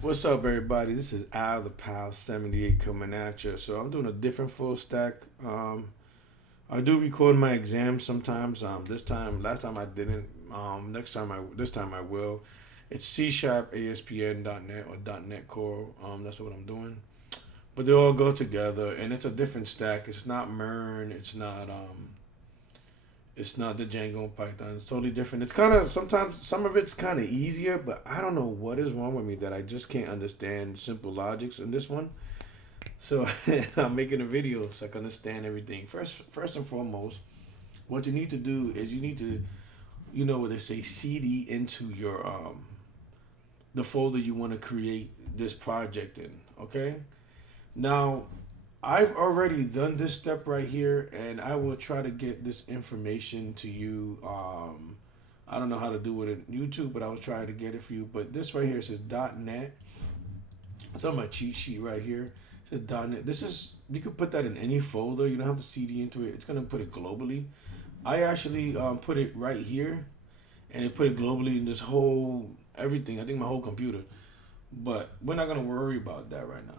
What's up, everybody? This is Al the Pal 78 coming at you. So I'm doing a different full stack. I do record my exams sometimes. Last time I didn't. This time I will. It's C Sharp, ASP.NET .NET or .NET Core. That's what I'm doing. But they all go together, and it's a different stack. It's not MERN. It's not the Django and Python. It's totally different. It's kind of sometimes some of it's kind of easier, but I don't know what is wrong with me that I just can't understand simple logics in this one. So I'm making a video so I can understand everything. First and foremost, what you need to do is you need to, what they say, CD into your the folder you want to create this project in. Okay. Now, I've already done this step right here, and I will try to get this information to you. I don't know how to do it in YouTube, but I will try to get it for you. But this right here says .NET. It's on my cheat sheet right here. It says .NET. This is, you could put that in any folder. You don't have to CD into it. It's gonna put it globally. I actually put it right here, and it put it globally in this whole everything. I think my whole computer. But we're not gonna worry about that right now.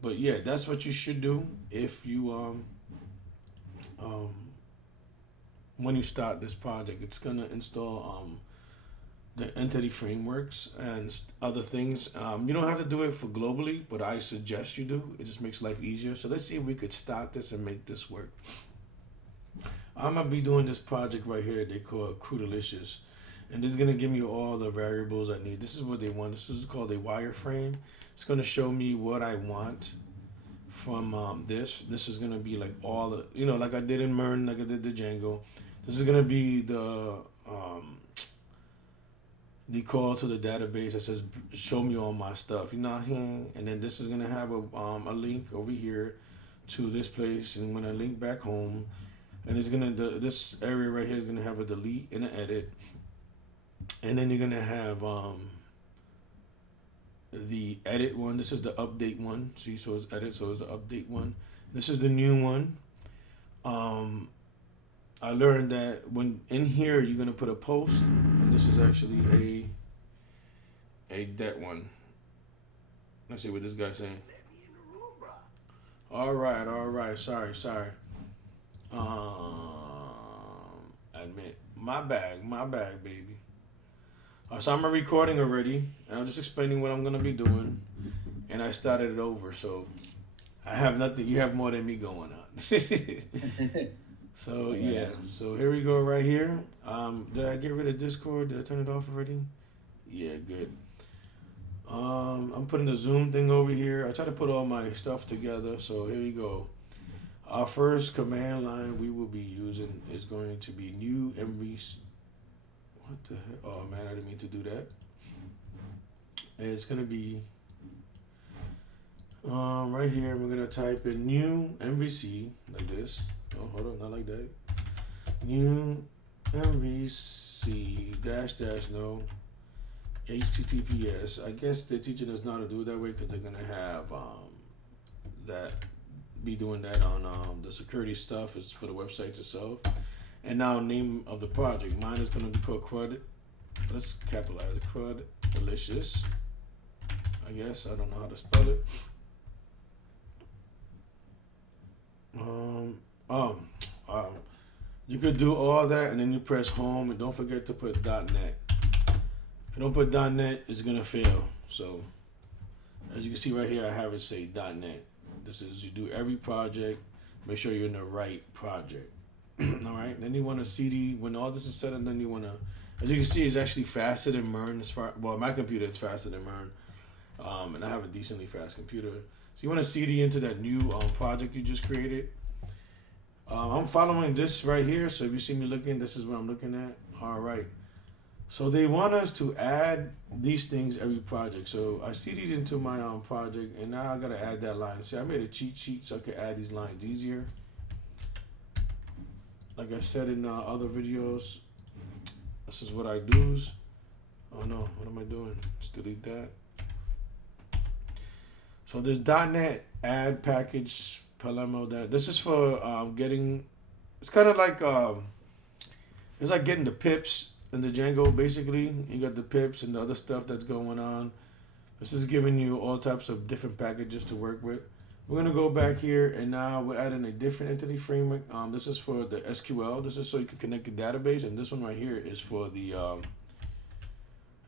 But yeah, that's what you should do if you um, when you start this project. It's gonna install the entity frameworks and other things. You don't have to do it for globally, but I suggest you do. It just makes life easier. So let's see if we could start this and make this work. I'm gonna be doing this project right here. They call it Crudalicious, and this is gonna give me all the variables I need. This is what they want. This is called a wireframe. It's gonna show me what I want from this. This is gonna be like all the, like I did in MERN, like I did the Django. This is gonna be the call to the database that says show me all my stuff. And then this is gonna have a link over here to this place, and when I link back home, and it's gonna this area right here is gonna have a delete and an edit, and then you're gonna have the edit one. This is the update one. See, so it's edit, so it's the update one. This is the new one. Um, I learned that when in here you're gonna put a post, and this is actually a that one. Let's see what this guy's saying. All right. Sorry. Admit my bag, baby. So I'm recording already, and I'm just explaining what I'm gonna be doing, and I started it over, so I have nothing. You have more than me going on. So yeah, so here we go right here. Did I get rid of Discord? Did I turn it off already? Yeah, good. I'm putting the Zoom thing over here. I try to put all my stuff together. So here we go. Our first command line we will be using is going to be new MV. What the heck? Oh man, I didn't mean to do that. And it's gonna be right here. We're gonna type in new MVC like this. Oh, hold on, not like that. New MVC dash no HTTPS. I guess they're teaching us not to do it that way because they're gonna have that be doing that on the security stuff. Is for the websites itself. And now name of the project. Mine is gonna be called Crud. Let's capitalize it. Crud Delicious. I guess I don't know how to spell it. Um, um, um, you could do all that and then you press home and don't forget to put .NET. If you don't put .NET, it's gonna fail. So as you can see right here, I have it say .NET. This is you do every project. Make sure you're in the right project. All right. Then you want to CD when all this is set, and then you want to, as you can see, it's actually faster than MERN. My computer is faster than MERN, and I have a decently fast computer. So you want to CD into that new project you just created. I'm following this right here. So if you see me looking, this is what I'm looking at. All right. So they want us to add these things every project. So I CD'd into my project, and now I gotta add that line. See, I made a cheat sheet so I could add these lines easier. Like I said in other videos, this is what I do. Oh no, what am I doing? Just delete that. So this .NET add package Palermo. That this is for getting. It's kind of like it's like getting the pips in the Django. Basically, you got the pips and the other stuff that's going on. This is giving you all types of different packages to work with. We're gonna go back here and now we're adding a different entity framework. This is for the SQL. This is so you can connect your database, and this one right here is for the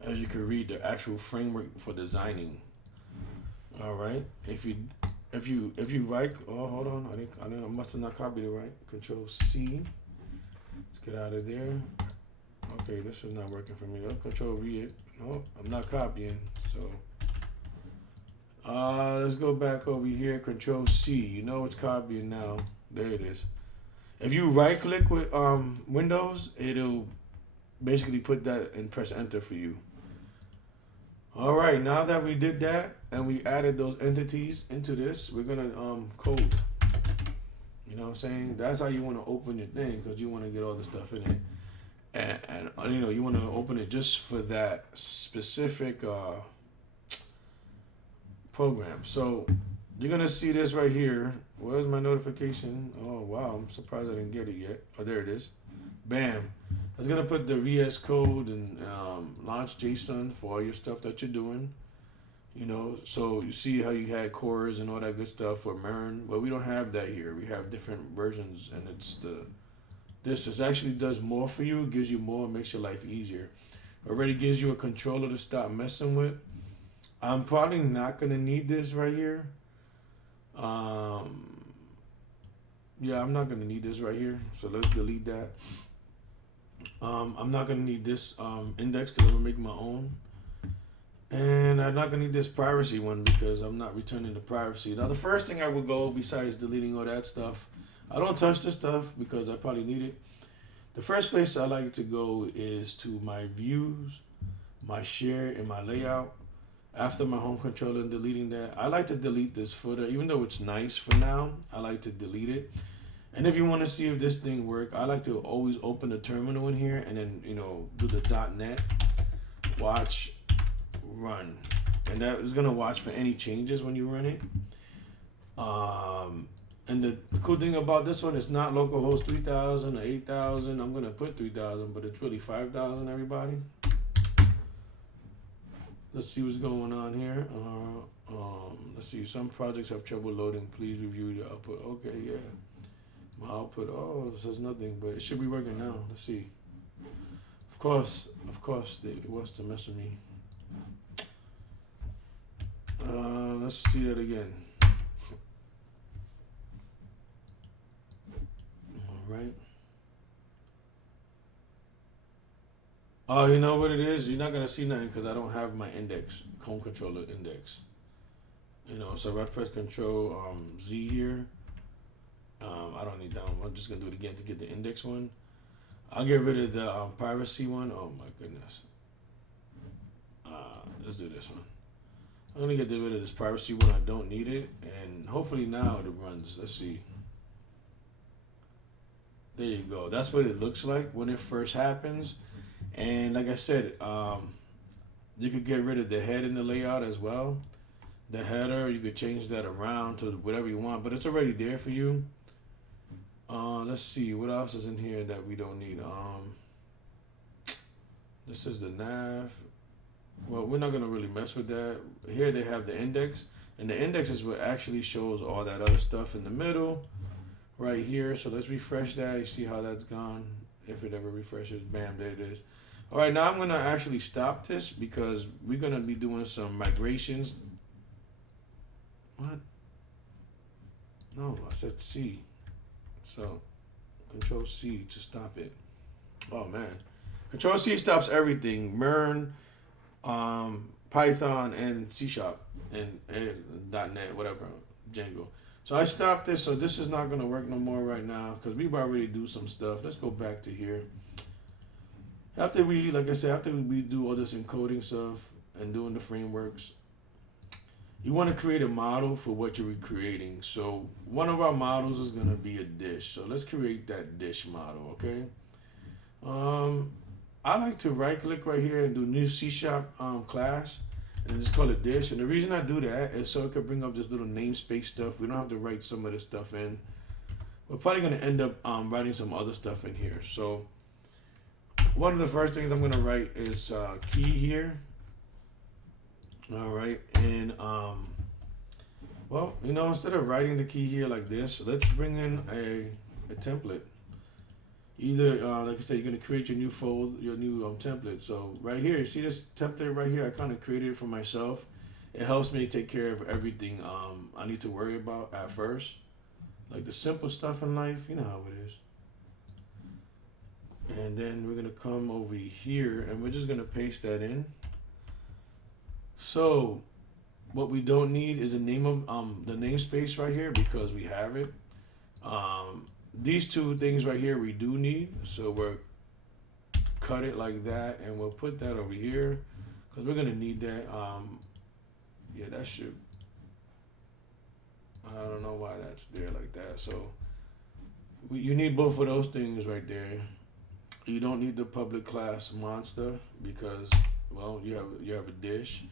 as you can read, the actual framework for designing. All right. If you write, oh hold on, I must have not copied it right. Control C. Let's get out of there. Okay, this is not working for me. Oh, Control V it. No, I'm not copying. So let's go back over here. Control C. You know it's copying now. There it is. If you right click with Windows, it'll basically put that and press enter for you. All right, now that we did that and we added those entities into this, we're gonna code. You know what I'm saying? That's how you want to open your thing, because you want to get all the stuff in it, and you know, you want to open it just for that specific program. So you're gonna see this right here. Where's my notification? Oh wow, I'm surprised I didn't get it yet. Oh, there it is. Bam. It's gonna put the VS Code and launch JSON for all your stuff that you're doing. You know, so you see how you had cores and all that good stuff for MERN, but we don't have that here. We have different versions, and it's this actually does more for you. It gives you more, makes your life easier. Already gives you a controller to stop messing with. I'm probably not gonna need this right here. Yeah, I'm not gonna need this right here. So let's delete that. I'm not gonna need this index because I'm gonna make my own, and I'm not gonna need this privacy one because I'm not returning the privacy. Now the first thing I would go, besides deleting all that stuff, I don't touch this stuff because I probably need it. The first place I like to go is to my views, my share, and my layout. After my home controller and deleting that, I like to delete this footer, even though it's nice for now. I like to delete it. And if you want to see if this thing works, I like to always open the terminal in here and then, you know, do the .NET, watch, run. And that is going to watch for any changes when you run it. And the cool thing about this one is not localhost 3000 or 8000. I'm going to put 3000, but it's really 5000, everybody. Let's see what's going on here. Let's see. Some projects have trouble loading. Please review the output. Okay, yeah. My output, oh, it says nothing, but it should be working now. Let's see. Of course, it wants to mess with me. Let's see that again. All right. Oh, you know what it is? You're not gonna see nothing because I don't have my index, home controller index. You know, so if I press Control Z here, I don't need that one. I'm just gonna do it again to get the index one. I'll get rid of the privacy one. Oh my goodness. Let's do this one. I'm gonna get rid of this privacy one. I don't need it, and hopefully now it runs. Let's see. There you go. That's what it looks like when it first happens. And like I said, you could get rid of the head in the layout as well. The header, you could change that around to whatever you want, but it's already there for you. Let's see what else is in here that we don't need. This is the nav. Well, we're not gonna really mess with that. Here they have the index, and the index is what actually shows all that other stuff in the middle, right here. So let's refresh that. You see how that's gone? If it ever refreshes, bam, there it is. All right, now I'm gonna actually stop this because we're gonna be doing some migrations. What? No, I said C. So Control C to stop it. Oh man. Control C stops everything. MERN, Python, and C# and .NET, whatever, Django. So I stopped this, so this is not gonna work no more right now because we've already do some stuff. Let's go back to here. After we, like I said, after we do all this encoding stuff and doing the frameworks, you want to create a model for what you're creating. So one of our models is going to be a dish. So let's create that dish model, okay? I like to right click right here and do new C# class and just call it dish. And the reason I do that is so it could bring up this little namespace stuff. We don't have to write some of this stuff in. We're probably going to end up writing some other stuff in here. So one of the first things I'm going to write is key here. All right, and well, you know, instead of writing the key here like this, let's bring in a template. Either like I said, you're gonna create your new fold, your new template. So right here, you see this template right here? I kind of created it for myself. It helps me take care of everything I need to worry about at first, like the simple stuff in life. You know how it is. And then we're gonna come over here and we're just gonna paste that in. So what we don't need is the name of the namespace right here because we have it. These two things right here we do need, so we'll cut it like that and we'll put that over here because we're gonna need that. Yeah, that should, I don't know why that's there like that. So you need both of those things right there. You don't need the public class monster because, well, you have a dish,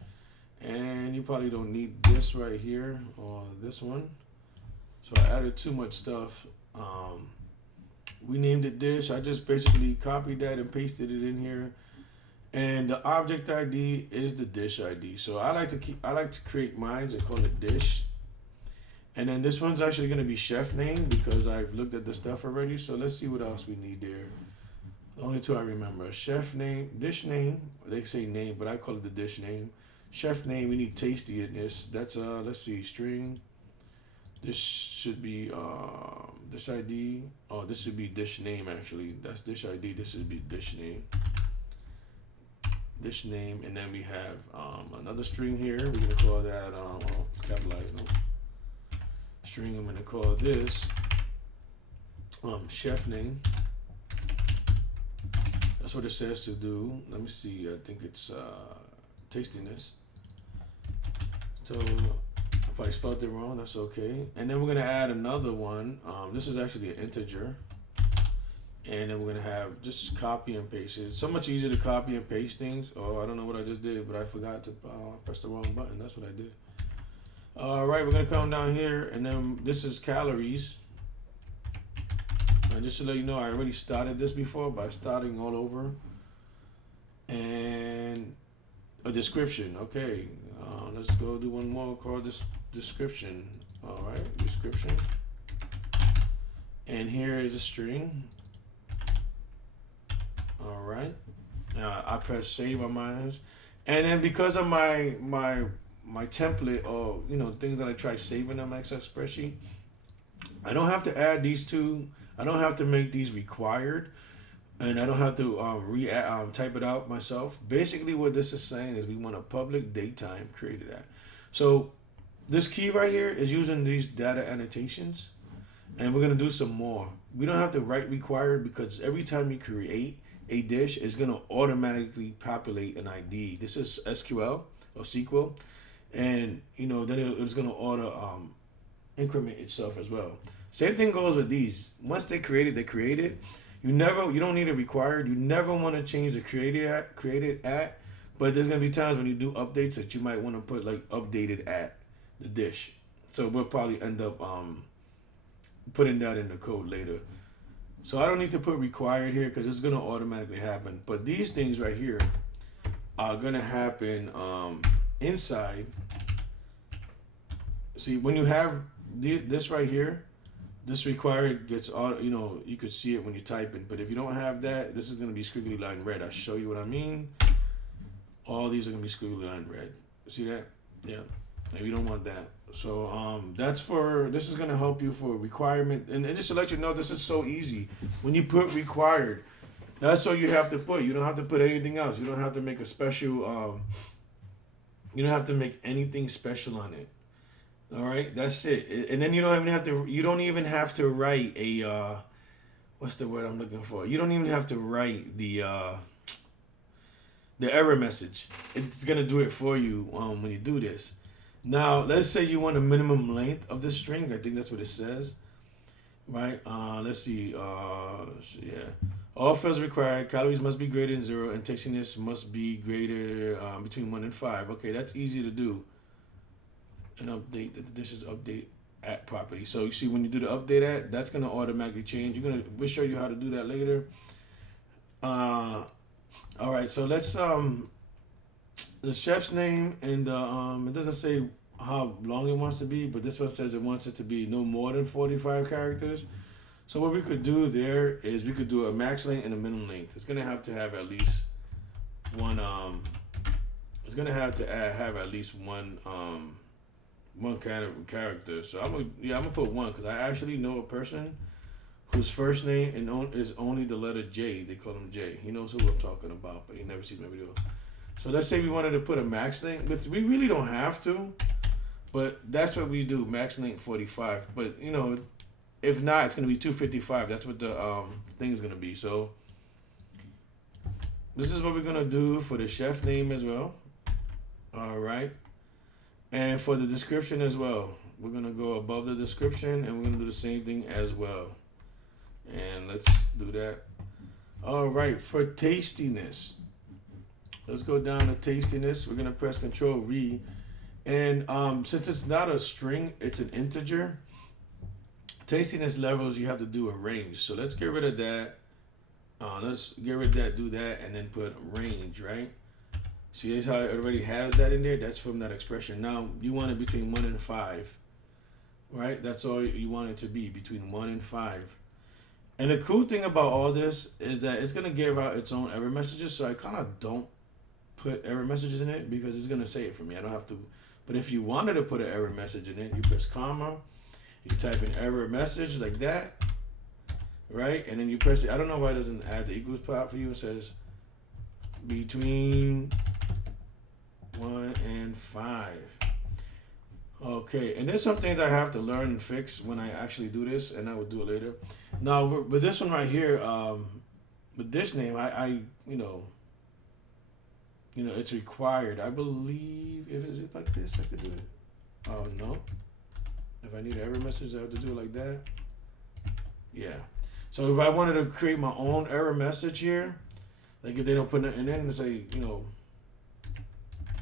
and you probably don't need this right here or this one. So I added too much stuff. We named it dish. I just basically copied that and pasted it in here, and the object ID is the dish ID. So I like to create mines and call it dish. And then this one's actually going to be chef name because I've looked at the stuff already. So let's see what else we need there. The only two I remember: chef name, dish name. They say name, but I call it the dish name. Chef name. We need tastiness. That's let's see, string. This should be dish ID. Oh, this should be dish name actually. That's dish ID. This should be dish name. Dish name, and then we have another string here. We're gonna call that it's capitalized. No. String. I'm gonna call this chef name. That's what it says to do. Let me see. I think it's tastiness. So if I spelled it wrong, that's okay. And then we're gonna add another one. This is actually an integer. And then we're gonna have just copy and paste. It's so much easier to copy and paste things. Oh, I don't know what I just did, but I forgot to press the wrong button. That's what I did. All right, we're gonna come down here, and then this is calories. And just to let you know, I already started this before by starting all over. And a description. Okay, let's go do one more called this description. All right, description. And here is a string. All right. Now I press save on mine, and then because of my template or things that I try saving on my Excel spreadsheet, I don't have to add these two. I don't have to make these required, and I don't have to type it out myself. Basically, what this is saying is we want a public datetime created at. So this key right here is using these data annotations, and we're gonna do some more. We don't have to write required because every time you create a dish, it's gonna automatically populate an ID. This is SQL or SQL, and then it's gonna auto increment itself as well. Same thing goes with these. Once they created, You don't need it required. You never want to change the created at, but there's gonna be times when you do updates that you might want to put like updated at the dish. So we'll probably end up putting that in the code later. So I don't need to put required here because it's gonna automatically happen. But these things right here are gonna happen inside. See, when you have this right here, this required gets all, you could see it when you type it. But if you don't have that, this is going to be squiggly line red. I'll show you what I mean. All these are going to be squiggly line red. See that? Yeah. Maybe you don't want that. So this is going to help you for requirement. And just to let you know, this is so easy. When you put required, that's all you have to put. You don't have to put anything else. You don't have to make a special, you don't have to make anything special on it. All right, that's it. And then you don't even have to write a what's the word I'm looking for? You don't even have to write the error message. It's gonna do it for you when you do this. Now, let's say you want a minimum length of the string. I think that's what it says, right? Let's see. Yeah, all fields required. Calories must be greater than 0, and tastiness must be greater between 1 and 5. Okay, that's easy to do. And update that the dishes update at property. So you see when you do the update at, that's gonna automatically change. We'll show you how to do that later. All right, so let's the chef's name and it doesn't say how long it wants to be, but this one says it wants it to be no more than 45 characters. So what we could do there is we could do a max length and a minimum length. It's gonna have to have at least one. It's gonna have to have at least one kind of character. So I'm gonna put one because I actually know a person whose first name is only the letter J. They call him J. He knows who I'm talking about, but he never sees my video. So let's say we wanted to put a max length, but we really don't have to. But that's what we do, max length 45. But you know, if not, it's gonna be 255. That's what the thing is gonna be. So this is what we're gonna do for the chef name as well. All right, and for the description as well, we're gonna go above the description, and we're gonna do the same thing as well. And let's do that. All right, for tastiness, let's go down to tastiness. We're gonna press Control V, and since it's not a string, it's an integer. Tastiness levels, you have to do a range. So let's get rid of that. Let's get rid of that, do that, and then put range, right? See, that's how it already has that in there. That's from that expression. Now, you want it between 1 and 5, right? That's all you want it to be, between 1 and 5. And the cool thing about all this is that it's going to give out its own error messages. So I kind of don't put error messages in it because it's going to say it for me. I don't have to. But if you wanted to put an error message in it, you press comma. You type in error message like that, right? And then you press it. I don't know why it doesn't add the equals part for you. It says between 1 and 5. Okay, and there's some things I have to learn and fix when I actually do this, and I will do it later. Now, with this one right here, with this name, I you know, it's required. I believe if it's like this, I could do it. Oh no. If I need an error message, I have to do it like that. Yeah. So if I wanted to create my own error message here, like if they don't put nothing in and say,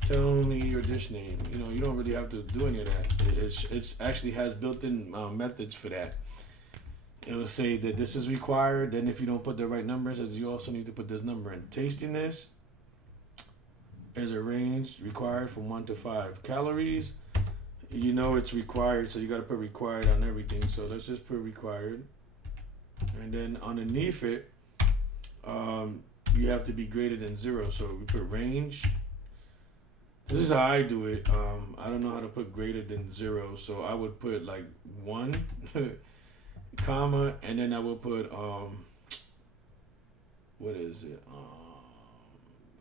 tell me your dish name, you don't really have to do any of that. It's actually has built-in methods for that. It will say that this is required. Then if you don't put the right numbers, you also need to put this number in. Tastiness is a range required from 1 to 5. Calories, it's required, so you got to put required on everything. So let's just put required, and then underneath it, you have to be greater than 0. So we put range. This is how I do it. I don't know how to put greater than 0, so I would put like 1, comma, and then I will put what is it?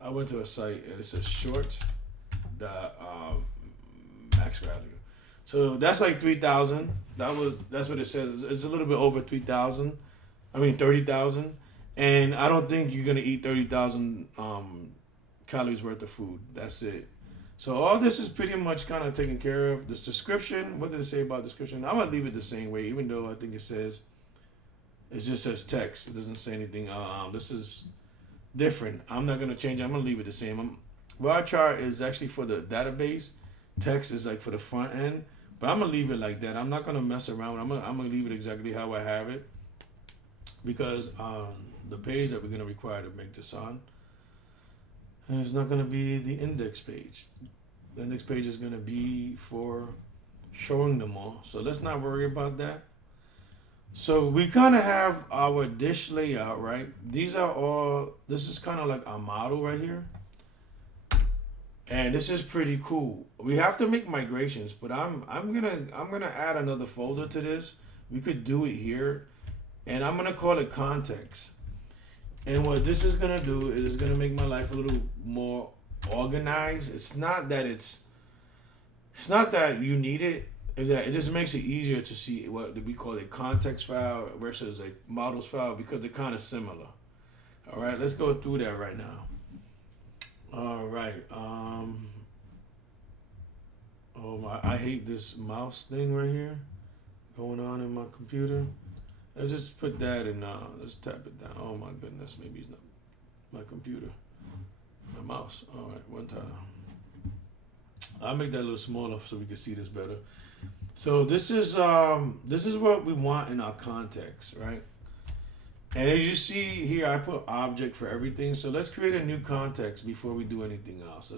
I went to a site and it says short dot max value. So that's like 3,000. That's what it says. It's a little bit over 3,000. I mean 30,000. And I don't think you're gonna eat 30,000 calories worth of food. That's it. So all this is pretty much kind of taken care of. This description, what did it say about description? I'm gonna leave it the same way, even though I think it just says text. It doesn't say anything. This is different. I'm not gonna change it. I'm gonna leave it the same. Varchar is actually for the database. Text is like for the front end. But I'm gonna leave it like that. I'm not gonna mess around. I'm gonna leave it exactly how I have it, because the page that we're gonna require to make this on is not gonna be the index page. The index page is gonna be for showing them all. So let's not worry about that. So we kind of have our dish layout, right? This is kind of like our model right here. And this is pretty cool. We have to make migrations, but I'm gonna add another folder to this. We could do it here, and I'm gonna call it context. And what this is gonna do is it's gonna make my life a little more organized. It's not that you need it. Is that it just makes it easier to see what we call a context file versus a models file, because they're kind of similar. All right, let's go through that right now. All right. I hate this mouse thing right here going on in my computer. Let's just put that in. Let's tap it down. Oh my goodness, maybe it's not my computer, my mouse. All right, one time. I'll make that a little smaller so we can see this better. So this is what we want in our context, right? And as you see here, I put object for everything. So let's create a new context before we do anything else.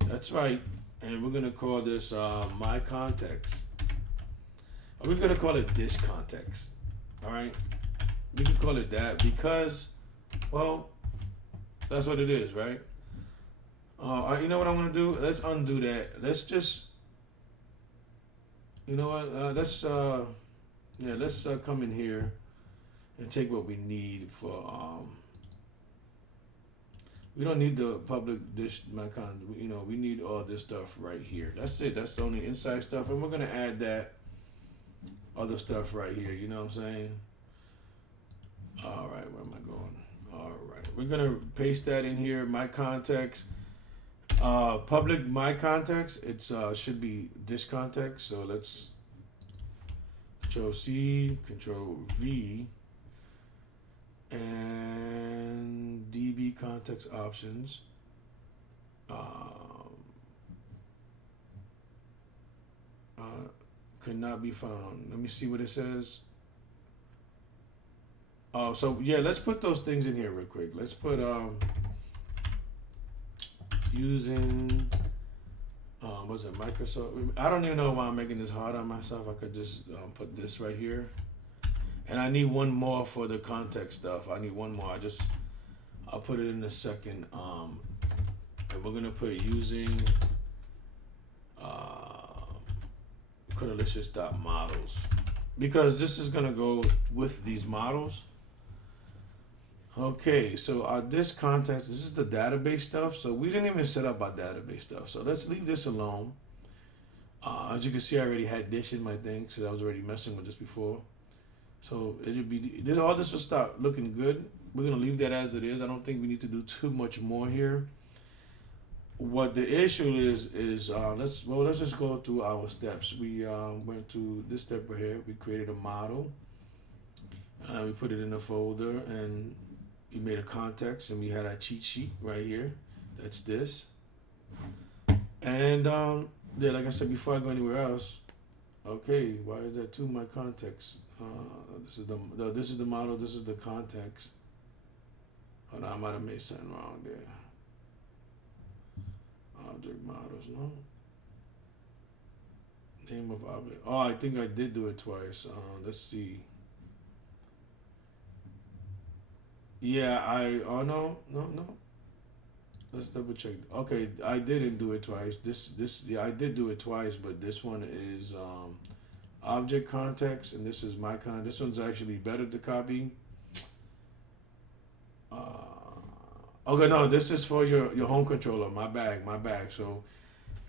That's right. And we're gonna call this my context. Or we're gonna call it dish context. All right. We can call it that because, well, that's what it is, right? You know what I'm gonna do? Let's undo that. Let's just, you know what? Let's come in here and take what we need for. We don't need the public dish my con. You know, we need all this stuff right here. That's it. That's the only inside stuff, and we're gonna add that other stuff right here. You know what I'm saying? All right, where am I going? All right, we're gonna paste that in here. My context, public my context. It's should be dish context. So let's Control C, Control V, and DB context options. Could not be found. Let me see what it says. Oh, so yeah, let's put those things in here real quick. Let's put using what's it, Microsoft? I don't even know why I'm making this hard on myself. I could just put this right here, and I need one more for the context stuff. I need one more. I'll put it in a second. And we're gonna put using Codalicious.models because this is gonna go with these models. Okay, so our dish context, this is the database stuff. So we didn't even set up our database stuff. So let's leave this alone. As you can see, I already had dish in my thing, so I was already messing with this before. So it should be this. All this will start looking good. We're gonna leave that as it is. I don't think we need to do too much more here. What the issue is let's just go through our steps. We went to this step right here. We created a model. We put it in a folder and we made a context and we had our cheat sheet right here. That's this. And yeah, like I said before I go anywhere else. Okay, why is that to my context? This is the model. This is the context. Hold on, I might have made something wrong there. Object models, no. Name of object. Oh, I think I did do it twice. Let's see. Yeah, oh no. Let's double check. Okay, I didn't do it twice. Yeah, I did do it twice, but this one is object context, and this is my con. This one's actually better to copy. Okay, no, this is for your home controller. My bag. So,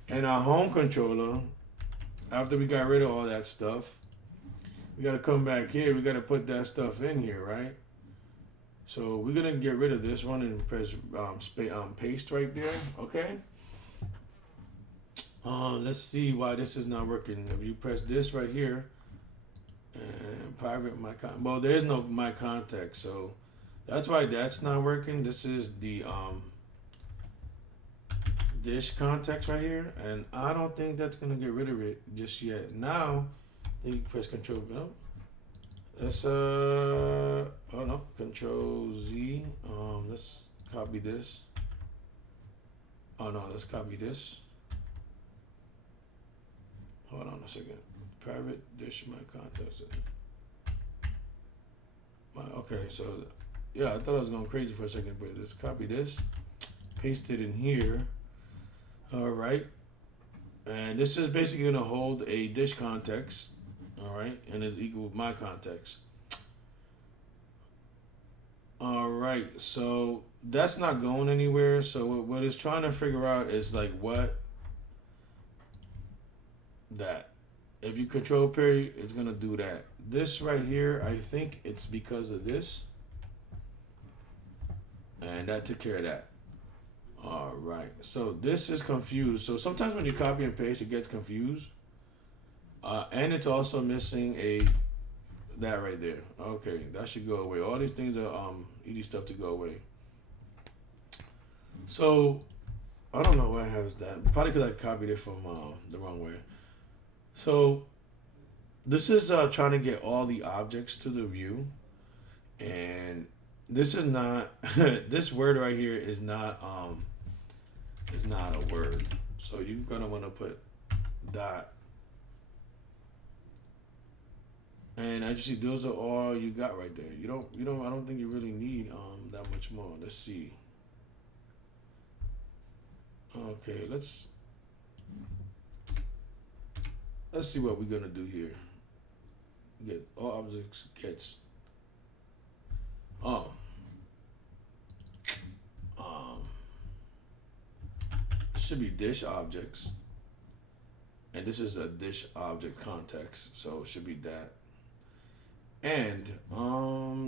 in our home controller, after we got rid of all that stuff, we got to come back here. We got to put that stuff in here, right? So we're gonna get rid of this one and press paste right there. Okay. Let's see why this is not working. If you press this right here and private my con, well, there's no my context, so that's why that's not working. This is the dish context right here, and I don't think that's gonna get rid of it just yet. Now, then you press Control. No, let's oh no, Control Z. Let's copy this. Oh no, let's copy this. Hold on a second. Private dish my context. Okay, so yeah, I thought I was going crazy for a second, but let's copy this, paste it in here. All right, and this is basically going to hold a dish context. All right, and it's equal with my context. All right, so that's not going anywhere. So what it's trying to figure out is like what that. If you control period, it's gonna do that. This right here, I think it's because of this, and that took care of that. All right, so this is confused. So sometimes when you copy and paste, it gets confused, and it's also missing that right there. Okay, that should go away. All these things are easy stuff to go away. So I don't know why I have that. Probably because I copied it from the wrong way. So this is trying to get all the objects to the view, And this is not this word right here is not a word. So you're gonna want to put dot. And actually, those are all you got right there. You don't. I don't think you really need that much more. Let's see. Okay, let's see what we're gonna do here. Get all objects gets oh um it should be dish objects, and this is a dish object context, so it should be that. And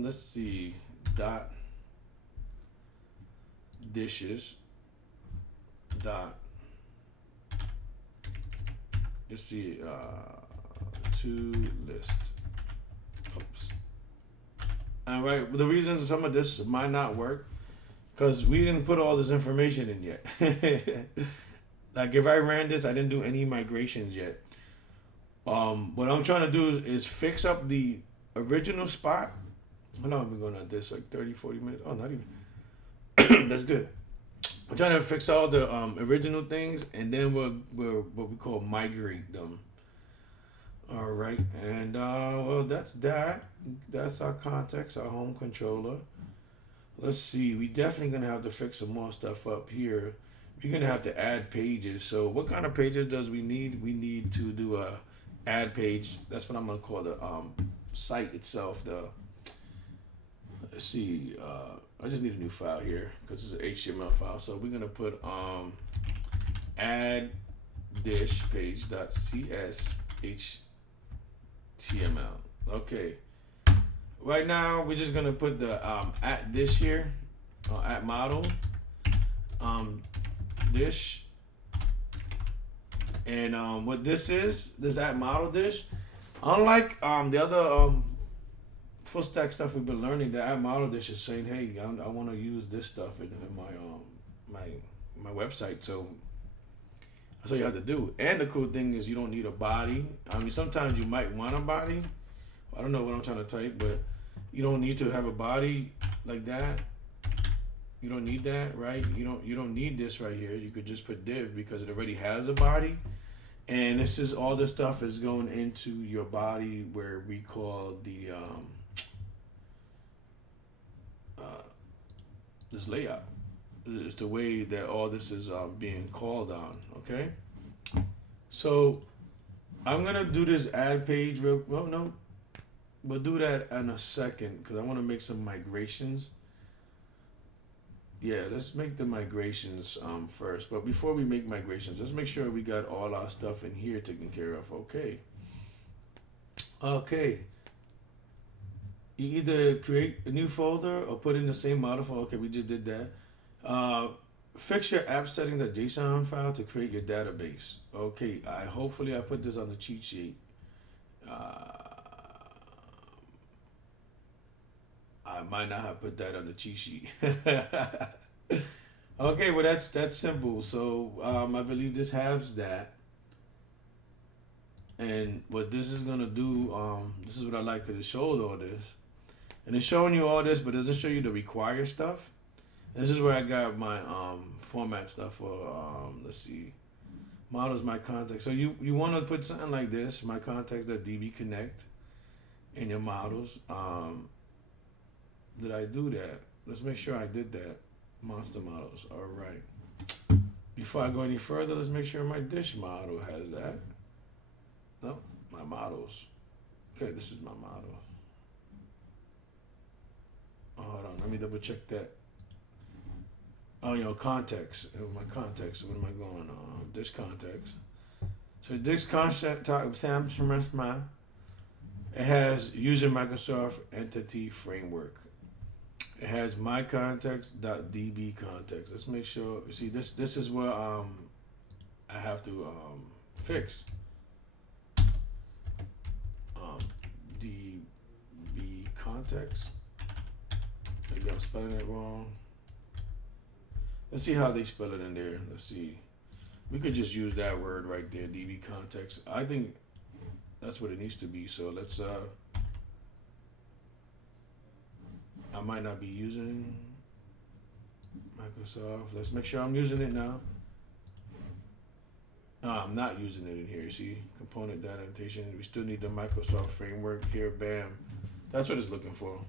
let's see, dot dishes dot, let's see, to list. Oops. All right, the reason some of this might not work because we didn't put all this information in yet. Like if I ran this, I didn't do any migrations yet. What I'm trying to do is fix up the original spot. Hold on, I've been going at this like 30, 40 minutes. Oh, not even. That's good. I'm trying to fix all the original things, and then we'll what we call migrate them. All right, and well, that's that. That's our context, our home controller. Let's see. We definitely gonna have to fix some more stuff up here. We're gonna have to add pages. So, what kind of pages does we need? We need to do a add page. That's what I'm gonna call the site itself. The let's see. I just need a new file here because it's an HTML file. So we're gonna put add dish page dot CSH HTML. Okay. Right now we're just gonna put the at dish here, at model, dish, and what this is, this at model dish. Unlike the other full stack stuff we've been learning, the at model dish is saying, hey, I want to use this stuff in my website. So that's all you have to do. And the cool thing is you don't need a body. I mean, sometimes you might want a body. I don't know what I'm trying to type, but you don't need to have a body like that. You don't need that, right? You don't need this right here. You could just put div because it already has a body. And this is all this stuff is going into your body where we call the this layout. It's the way that all this is being called on. Okay, so I'm gonna do this add page real well. No, we'll do that in a second because I want to make some migrations. Yeah, let's make the migrations first. But before we make migrations, let's make sure we got all our stuff in here taken care of. Okay. Okay. You either create a new folder or put in the same model folder. Okay, we just did that. Fix your app setting.json file to create your database. Okay, hopefully I put this on the cheat sheet. I might not have put that on the cheat sheet. Okay, well that's simple. So I believe this has that. And what this is gonna do, this is what I like because it shows all this. And it's showing you all this, but it doesn't show you the required stuff. And this is where I got my format stuff for let's see. Models my context. So you want to put something like this, my context.db connect in your models. Did I do that? Let's make sure I did that. Monster models. All right. Before I go any further, let's make sure my dish model has that. No, my models. Okay, this is my model. Hold on, let me double check that. Oh, context. My context. What am I going on? Dish context. So dish context it has user Microsoft Entity Framework. It has my context.db context. Let's make sure. See, this is where I have to fix. DB context. Maybe I'm spelling it wrong. Let's see how they spell it in there. Let's see. We could just use that word right there, DB context. I think that's what it needs to be. So let's I might not be using Microsoft. Let's make sure I'm using it now. No, I'm not using it in here. You see, component data annotation. We still need the Microsoft framework here. Bam, that's what it's looking for.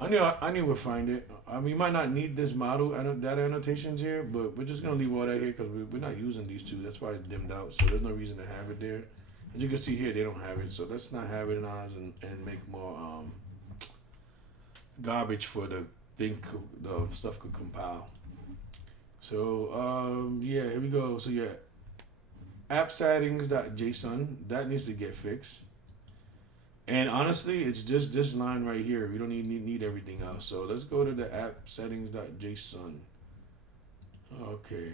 I knew we'd find it. We might not need this model data annotations here, but we're just gonna leave all that here because we're not using these two. That's why it's dimmed out. So there's no reason to have it there. As you can see here, they don't have it. So let's not have it in ours and make more garbage for the stuff could compile. So yeah, here we go. So yeah, app settings.json, that needs to get fixed. And honestly, it's just this line right here. We don't need everything else. So let's go to the app settings.json. Okay,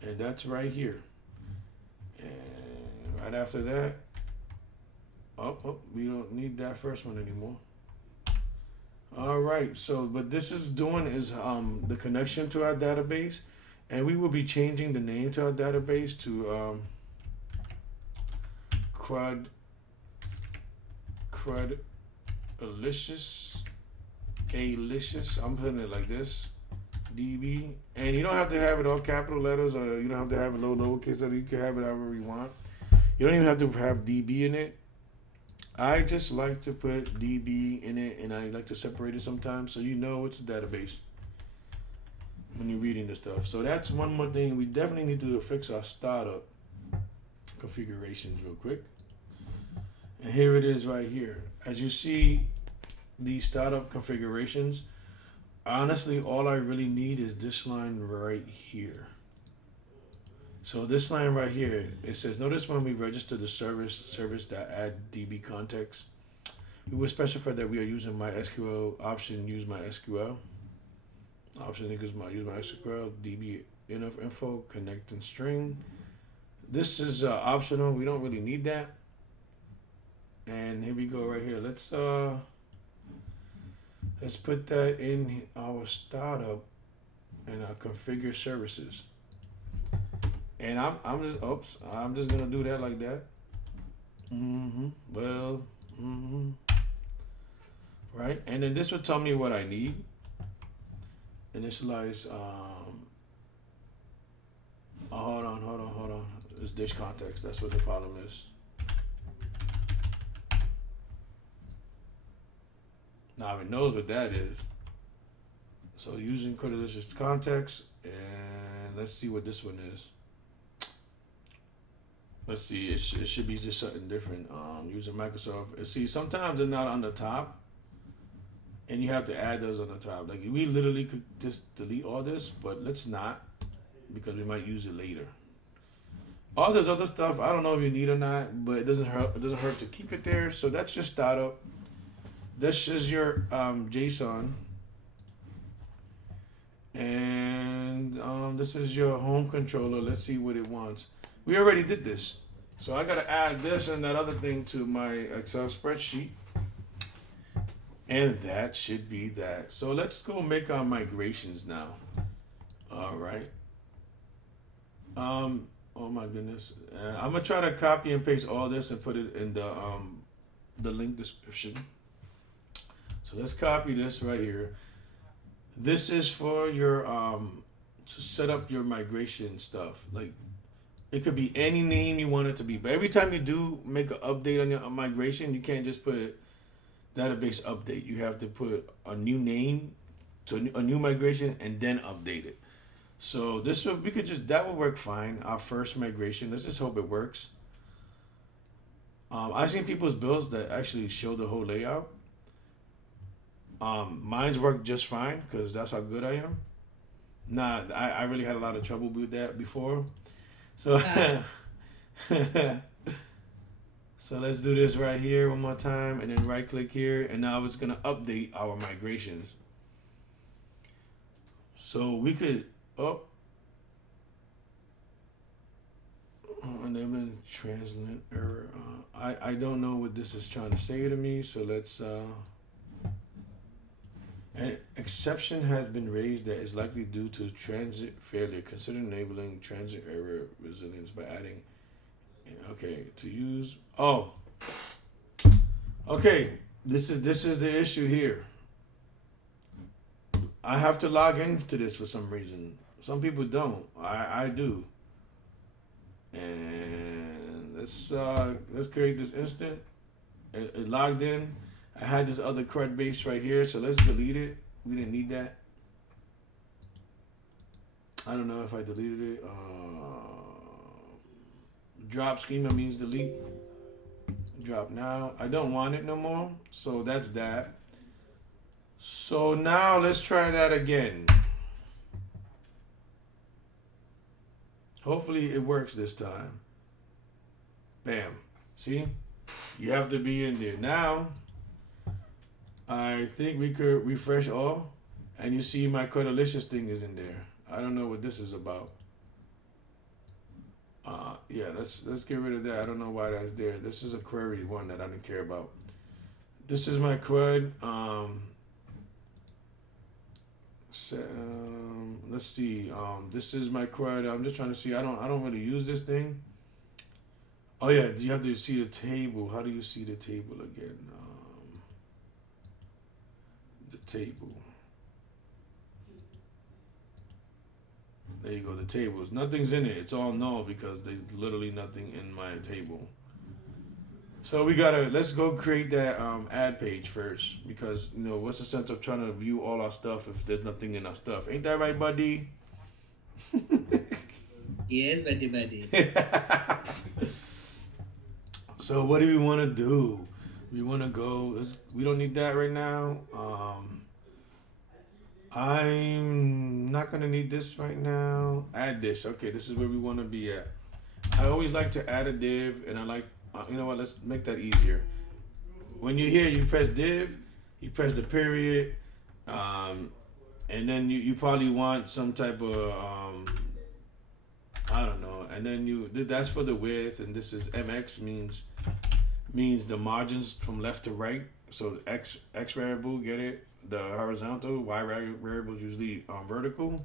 and that's right here. And right after that, we don't need that first one anymore. All right. So what this is doing is the connection to our database, and we will be changing the name to our database to Alicious, I'm putting it like this, DB, and you don't have to have it all capital letters, or you don't have to have it lowercase letter. You can have it however you want. You don't even have to have DB in it. I just like to put DB in it, and I like to separate it sometimes so you know it's a database when you're reading the stuff. So that's one more thing. We definitely need to fix our startup configurations real quick. And here it is right here. As you see, the startup configurations, honestly, all I really need is this line right here. So this line right here, it says, notice when we register the service.add DB context, we will specify that we are using MySQL, option use MySQL, option equals use MySQL, DB info, connect and string. This is optional. We don't really need that. And here we go right here. Let's put that in our startup and our configure services. And I'm just gonna do that like that. Right. And then this will tell me what I need. Initialize. Hold on. It's dish context. That's what the problem is. Now it knows what that is. So using Cordalicious context, and let's see what this one is. Let's see, it should be just something different. Using Microsoft. See, sometimes they're not on the top, and you have to add those on the top. Like we literally could just delete all this, but let's not, because we might use it later. All this other stuff, I don't know if you need or not, but it doesn't hurt. It doesn't hurt to keep it there. So that's your startup. This is your JSON, and this is your home controller. Let's see what it wants. We already did this, so I gotta add this and that other thing to my Excel spreadsheet, and that should be that. So let's go make our migrations now. All right. Oh my goodness. I'm gonna try to copy and paste all this and put it in the link description. So let's copy this right here. This is for your to set up your migration stuff. Like it could be any name you want it to be, but every time you do make an update on your migration, you can't just put database update. You have to put a new name to a new migration and then update it. So this will, that will work fine. Our first migration. Let's just hope it works. I've seen people's builds that actually show the whole layout. Mine's worked just fine because that's how good I am. Nah, I really had a lot of trouble with that before. So so let's do this right here one more time, and then right click here, and now it's gonna update our migrations. So we could enabling translate error. I don't know what this is trying to say to me, so let's an exception has been raised that is likely due to transit failure. Consider enabling transit error resilience by adding to use okay, this is the issue here. I have to log into this for some reason. Some people don't. I do. And let's create this instant. It logged in. I had this other CRUD base right here, so let's delete it. We didn't need that. I don't know if I deleted it. Drop schema means delete. Drop now. I don't want it no more, so that's that. So now let's try that again. Hopefully it works this time. Bam. See? You have to be in there. Now, I think we could refresh all, and you see my Codalicious thing is in there. I don't know what this is about. Yeah, let's get rid of that. I don't know why that's there. This is a query one that I didn't care about. This is my CRUD. Let's see. This is my CRUD. I'm just trying to see. I don't really use this thing. Oh yeah, you have to see the table. How do you see the table again? The table. There you go, the tables. Nothing's in it. It's all null because there's literally nothing in my table. So let's go create that ad page first, because you know what's the sense of trying to view all our stuff if there's nothing in our stuff? Ain't that right, buddy? Yes, buddy. So what do we want to do? We want to go. We don't need that right now. I'm not gonna need this right now. Add this. Okay, this is where we want to be at. I always like to add a div, and I like, you know what? Let's make that easier. When you're here, you press div, you press the period, and then you probably want some type of I don't know, and then that's for the width, and this is MX means the margins from left to right. So X variable, get it? The horizontal, Y variable is usually vertical.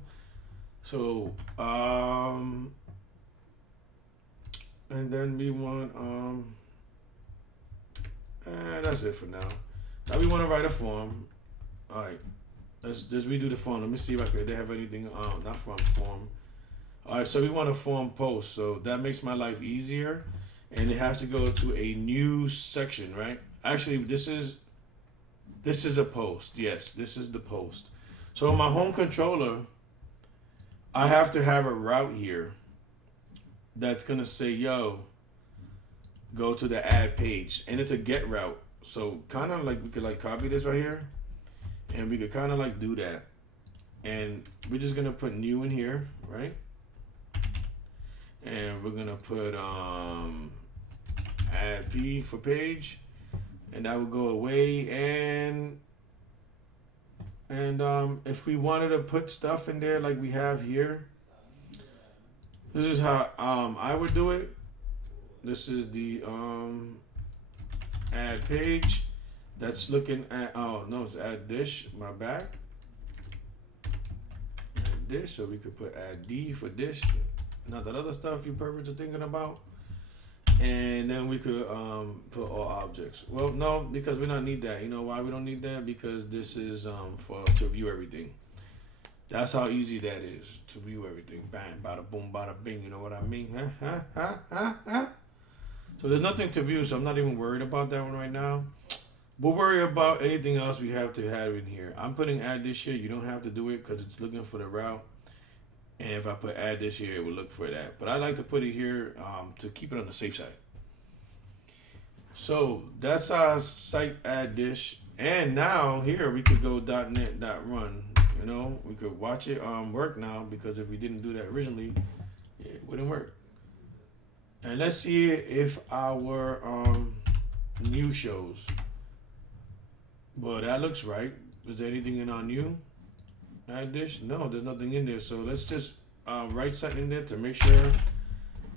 So and then we want that's it for now. Now we want to write a form. All right, let's redo the form. Let me see if they have anything not form. All right, so we want a form post. So that makes my life easier, and it has to go to a new section, right? Actually, this is a post. Yes, this is the post. So on my home controller, I have to have a route here that's gonna say, yo, go to the ad page, and it's a get route. So kind of like we could like copy this right here, and we could kind of like do that, and we're just gonna put new in here, right? And we're gonna put add p for page, and that will go away. And if we wanted to put stuff in there like we have here, this is how I would do it. This is the add page that's looking at, oh no, it's add dish, my bad. Add dish, so we could put add D for dish, not that other stuff you perverts are thinking about. And then we could put all objects. Well, no, because we don't need that. You know why we don't need that? Because this is to view everything. That's how easy that is to view everything. Bang, bada boom, bada bing. You know what I mean? So there's nothing to view, so I'm not even worried about that one right now. We'll worry about anything else we have to have in here. I'm putting add this here. You don't have to do it because it's looking for the route. And if I put add this here, it will look for that. But I like to put it here to keep it on the safe side. So that's our site add dish. And now here we could go .NET.run. You know, we could watch it work now, because if we didn't do that originally, it wouldn't work. And let's see if our new shows. Well, that looks right. Is there anything in our new add dish? No, there's nothing in there. So let's just write something in there to make sure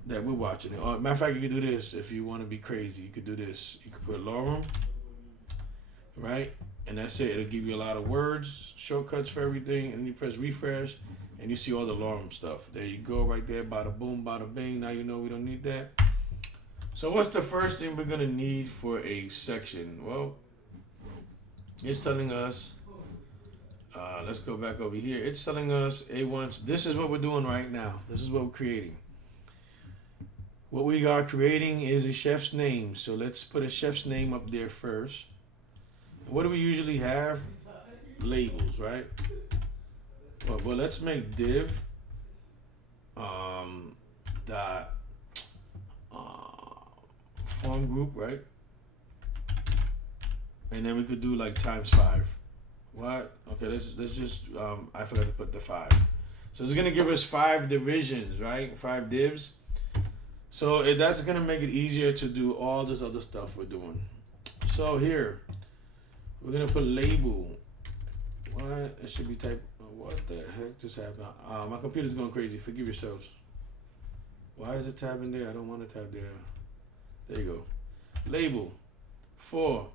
that we're watching it. Matter of fact, you can do this if you want to be crazy. You could do this. You could put lorem, right? And that's it. It'll give you a lot of words, shortcuts for everything, and you press refresh, and you see all the lorem stuff. There you go, right there. Bada boom, bada bing. Now you know we don't need that. So what's the first thing we're gonna need for a section? Well, it's telling us Let's go back over here. It's telling us A1. This is what we're doing right now. This is what we're creating. What we are creating is a chef's name. So let's put a chef's name up there first. What do we usually have? Labels, right? Well, let's make div dot form group, right? And then we could do like ×5. What? Okay, let's just I forgot to put the 5. So it's gonna give us 5 divisions, right? 5 divs. So that's gonna make it easier to do all this other stuff we're doing. So here we're gonna put label. What? It should be type. What the heck just happened? My computer's going crazy. Forgive yourselves. Why is it tabbing there? I don't want to tab there. There you go. Label 4.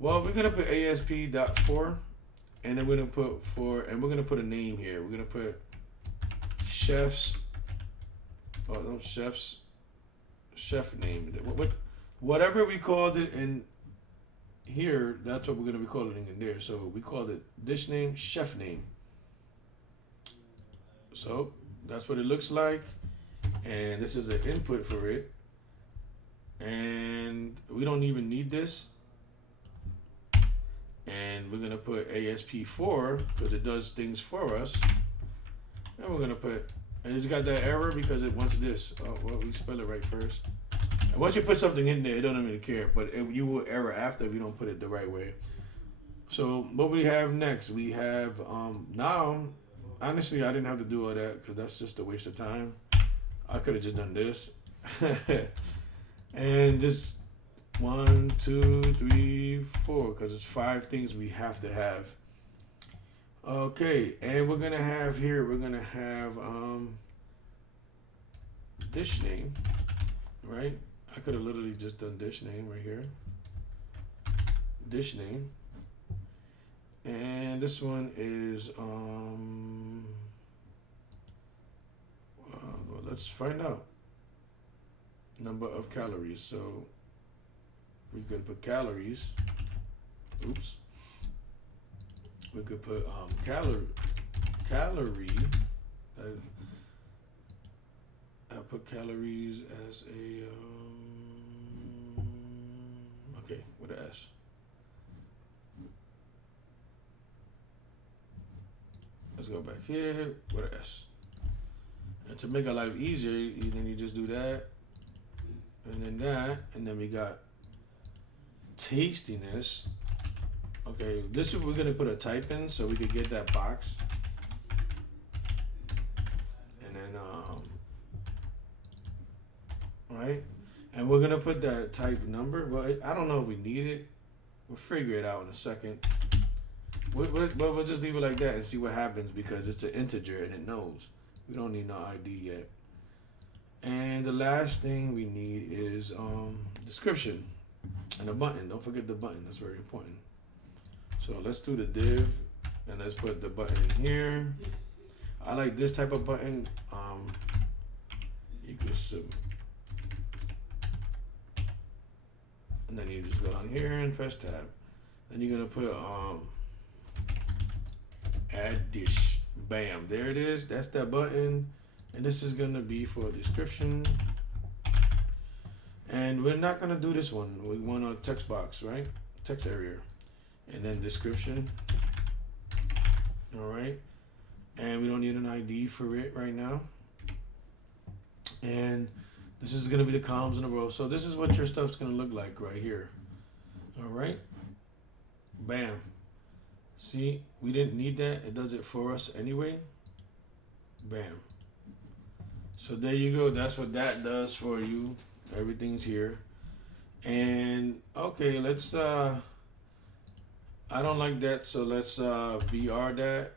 Well, we're gonna put ASP.4, and then we're gonna put 4, and we're gonna put a name here. We're gonna put chef's. Oh no, chef name. Whatever we called it in here, that's what we're gonna be calling it in there. So we called it dish name, chef name. So that's what it looks like, and this is an input for it. And we don't even need this. And we're gonna put ASP4 because it does things for us. And we're gonna put, and it's got that error because it wants this. Oh, well, we spell it right first. And once you put something in there, it don't really care, but you will error after if you don't put it the right way. So what we have next, we have now. Honestly, I didn't have to do all that because that's just a waste of time. I could have just done this, and just 1, 2, 3, 4, because it's 5 things we have to have. Okay, and we're gonna have here. We're gonna have dish name, right? I could have literally just done dish name right here. Dish name. And this one is well, let's find out. Number of calories. So we could put calories. Oops. We could put calorie. I put calories as a okay, with an S. Let's go back here with an S. And to make our life easier, then you just do that, and then that, and then we got tastiness. Okay, this is we're gonna put a type in so we could get that box, and then right, and we're gonna put that type number. Well, I don't know if we need it. We'll figure it out in a second. We'll just leave it like that and see what happens because it's an integer and it knows. We don't need no ID yet. And the last thing we need is description and a button. Don't forget the button. That's very important. So let's do the div and let's put the button in here. I like this type of button. Equals sub. And then you just go down here and press tab. Then you're gonna put add dish. Bam, there it is. That's that button. And this is gonna be for description. And we're not gonna do this one. We want a text box, right? Text area. And then description. All right. And we don't need an ID for it right now. And this is gonna be the columns in a row. So this is what your stuff's gonna look like right here. All right. Bam. See, we didn't need that. It does it for us anyway. Bam. So there you go. That's what that does for you. Everything's here. And okay, let's I don't like that, so let's BR that.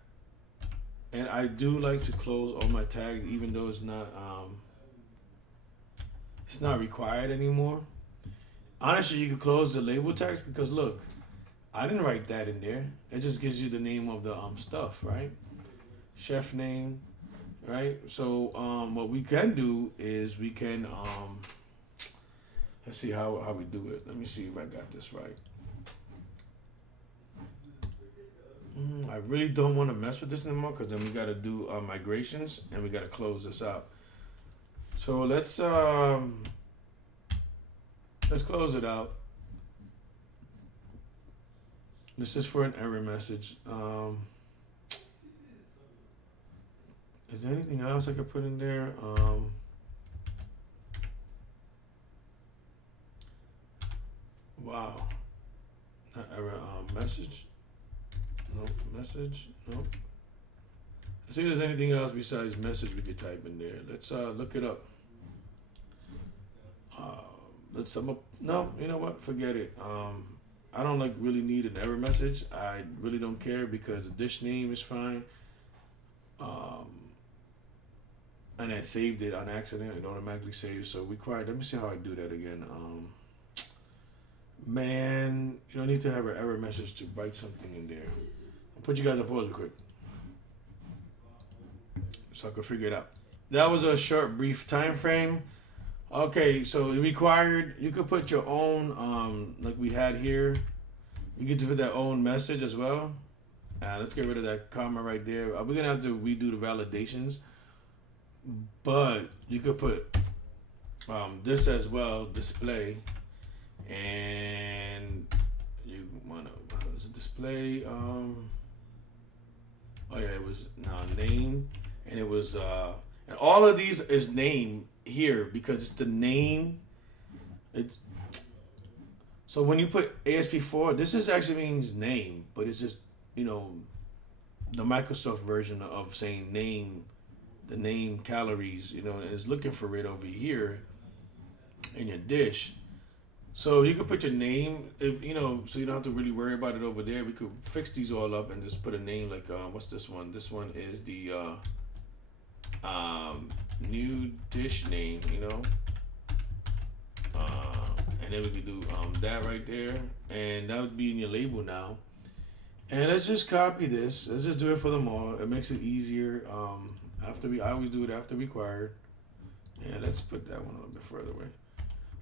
And I do like to close all my tags even though it's not required anymore. Honestly, you can close the label tags because look, I didn't write that in there. It just gives you the name of the stuff, right? Chef name, right? So what we can do is we can let's see how we do it. Let me see if I got this right. I really don't want to mess with this anymore because then we got to do migrations and we got to close this out. So let's close it out. This is for an error message. Is there anything else I could put in there? Wow. Not error. Message. Nope. Message. Nope. Let's see if there's anything else besides message we could type in there. Let's look it up. Let's sum up. No, you know what? Forget it. I don't really need an error message. I really don't care because the dish name is fine. And I saved it on accident. It automatically saves. So required. Let me see how I do that again. Man, you don't need to have an error message to write something in there. I'll put you guys on pause real quick so I can figure it out. That was a short, brief time frame. Okay, so required. You could put your own, like we had here. You get to put that own message as well. Let's get rid of that comma right there. We're gonna have to redo the validations, but you could put this as well, display, and you wanna display. Oh yeah, it was name, and it was and all of these is name here because it's the name. It's so when you put ASP4, this is actually means name, but it's just, you know, the Microsoft version of saying name, the name calories, you know, and it's looking for it over here in your dish. So you could put your name, if you know, so you don't have to really worry about it over there. We could fix these all up and just put a name like what's this one? This one is the new dish name, you know. And then we could do that right there, and that would be in your label now. And let's just copy this. Let's just do it for them all. It makes it easier. I always do it after required. Yeah, let's put that one a little bit further away.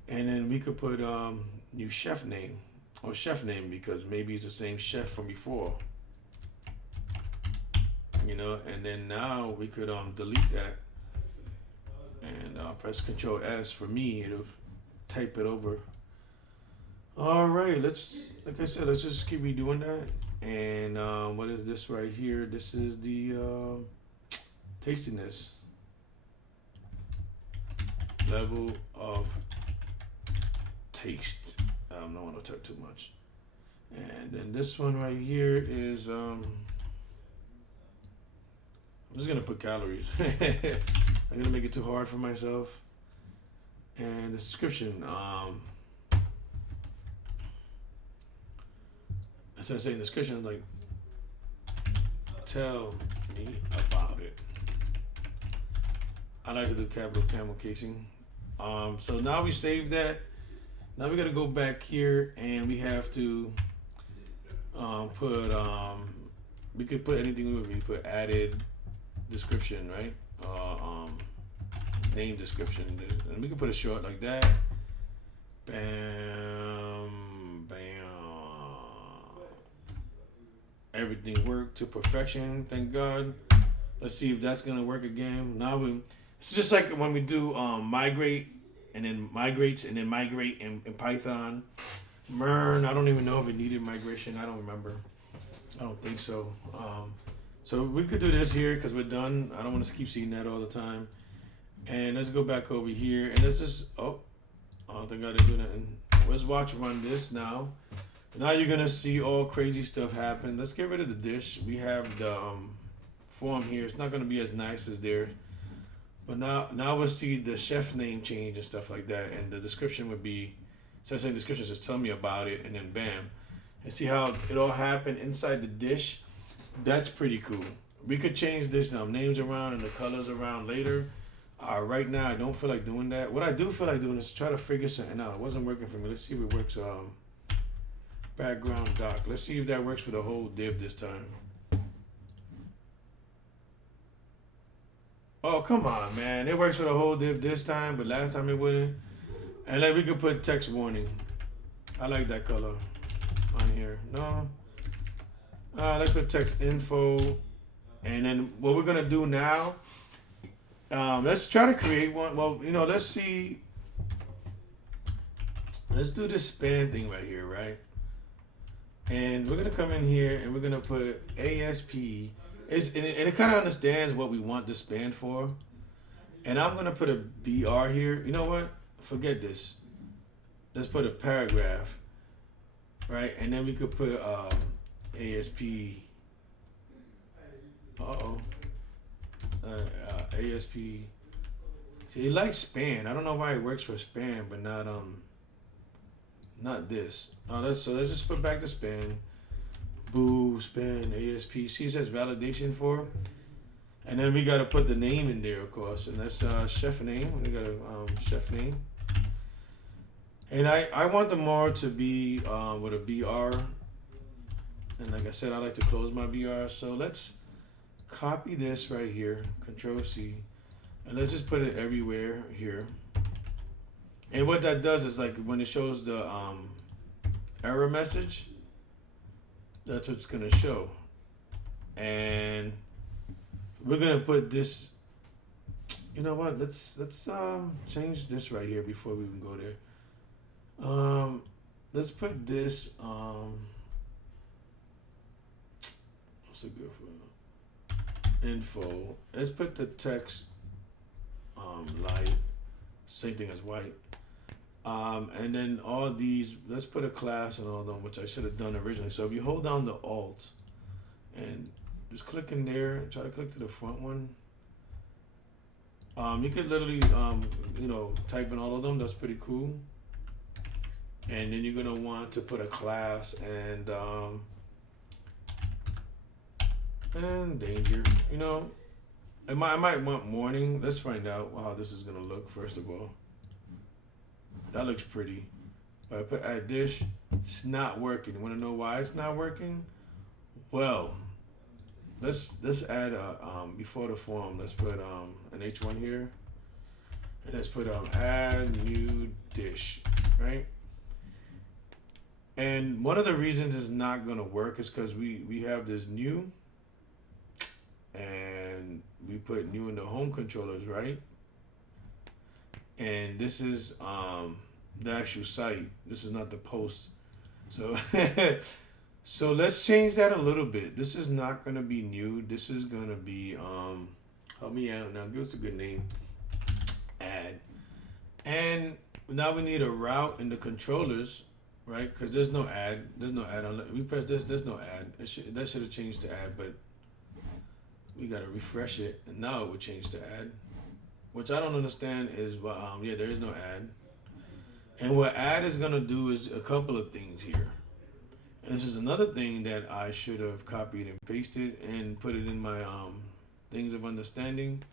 And then we could put new chef name or chef name because maybe it's the same chef from before. You know, and then now we could delete that and press Control S. For me, it'll type it over. All right, like I said, let's just keep redoing that. And what is this right here? This is the tastiness level of taste. I don't want to type too much. And then this one right here is I'm just gonna put calories. I'm gonna make it too hard for myself. And the description, instead of saying description, like tell me about it. I like to do capital camel casing. So now we save that. Now we gotta go back here and we have to put we could put anything we put added description, right? Name description, and we can put it short like that. Bam, bam. Everything worked to perfection, thank God. Let's see if that's gonna work again. Now it's just like when we do migrate and then migrates and then migrate in Python. I don't even know if it needed migration. I don't remember. I don't think so. So we could do this here because we're done. I don't want to keep seeing that all the time. And let's go back over here and let's just, I don't think I didn't do nothing. Let's watch run this now. Now you're gonna see all crazy stuff happen. Let's get rid of the dish. We have the form here. It's not gonna be as nice as there. But now we'll see the chef name change and stuff like that. And the description would be, instead of saying description, just tell me about it and then bam. And see how it all happened inside the dish? That's pretty cool. We could change this names around and the colors around later. Right now, I don't feel like doing that. What I do feel like doing is try to figure something out. It wasn't working for me. Let's see if it works. Background doc. Let's see if that works for the whole div this time. Oh, come on, man. It works for the whole div this time, but last time it wouldn't. And like we could put text warning. I like that color on here. No. Let's put text info, and then what we're gonna do now. Let's try to create one. Well, let's see. Let's do this span thing right here, right? And we're gonna come in here and we're gonna put ASP. And it kind of understands what we want the span for. And I'm gonna put a BR here. You know what? Forget this. Let's put a paragraph, right? And then we could put ASP. ASP. See, it likes span. I don't know why it works for span, but not this. So let's just put back the span. Boo, span, ASP. See, it says validation for. And then we gotta put the name in there, of course, and that's chef name. We got a chef name. And I want the more to be with a BR. And like I said, I like to close my BR. So let's copy this right here, Control C, and let's just put it everywhere here. And what that does is, like, when it shows the error message, that's what's gonna show. And we're gonna put this. You know what? Let's change this right here before we even go there. Let's put this. What's it good for? Info. Let's put the text light. Same thing as white. And then all these. Let's put a class and all of them, which I should have done originally. So if you hold down the Alt and just click in there, try to click to the front one. You could literally type in all of them. That's pretty cool. And then you're gonna want to put a class and danger. I might want morning. Let's find out how this is gonna look first of all. That looks pretty. But I put add dish. It's not working. You wanna know why it's not working? Well, let's add a before the form. Let's put an H1 here, and let's put add new dish, right? And one of the reasons it's not gonna work is because we have this new, and we put new in the home controllers, right? And this is the actual site. This is not the post. So so let's change that a little bit. This is not gonna be new. This is gonna be help me out now. Give us a good name. Add. And now we need a route in the controllers, right? Because there's no add. There's no add on. We press this. There's no add. That should have changed to add, but we gotta refresh it, and now it would change to add. Which I don't understand is, yeah, there is no add. And what add is gonna do is a couple of things here. And this is another thing that I should have copied and pasted and put it in my things of understanding.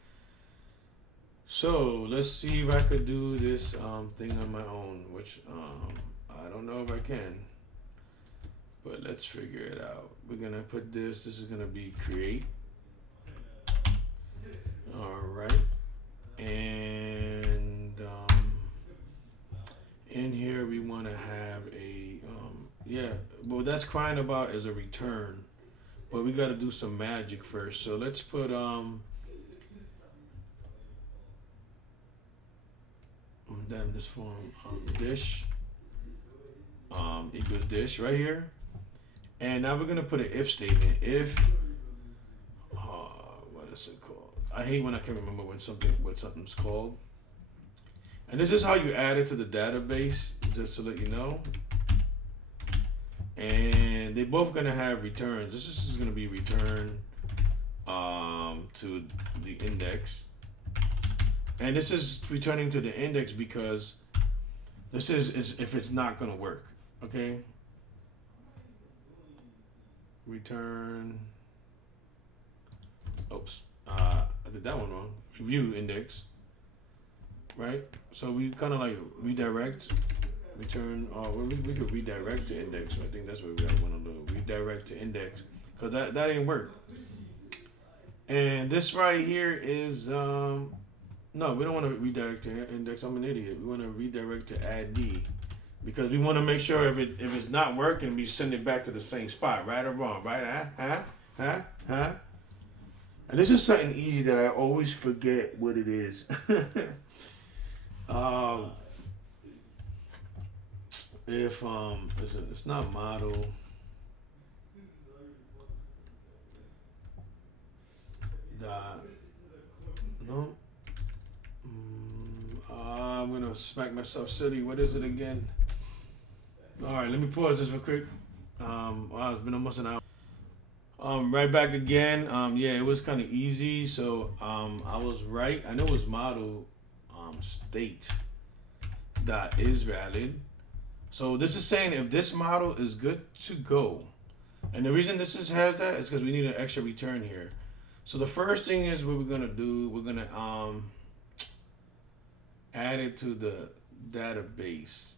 So let's see if I could do this thing on my own, which I don't know if I can, but let's figure it out. We're gonna put this is gonna be create. All right. And in here we want to have a what that's crying about is a return, but we got to do some magic first. So let's put damn this form dish equals dish right here, and now we're gonna put an if statement. If what is it called? I hate when I can't remember what something's called. And this is how you add it to the database, just to let you know. And they're both gonna have returns. This is gonna be return to the index. And this is returning to the index because this is if it's not gonna work. Okay. Return. Oops. I did that one wrong. Review index, right? So we kind of like redirect, return, we could redirect to index. So I think that's what we want to do. Redirect to index, because that didn't work. And this right here is, no, we don't want to redirect to index. I'm an idiot. We want to redirect to add D. because we want to make sure if it's not working, we send it back to the same spot, right or wrong, right? Huh? And this is something easy that I always forget what it is. um, if it's not model. Dot. No. I'm gonna smack myself silly. What is it again? All right, let me pause this real quick. Wow, it's been almost an hour. Right back again. Yeah, it was kind of easy. So I was right. I know it was model state dot is valid. So this is saying if this model is good to go, and the reason this has that is because we need an extra return here. So the first thing is what we're gonna do. We're gonna add it to the database.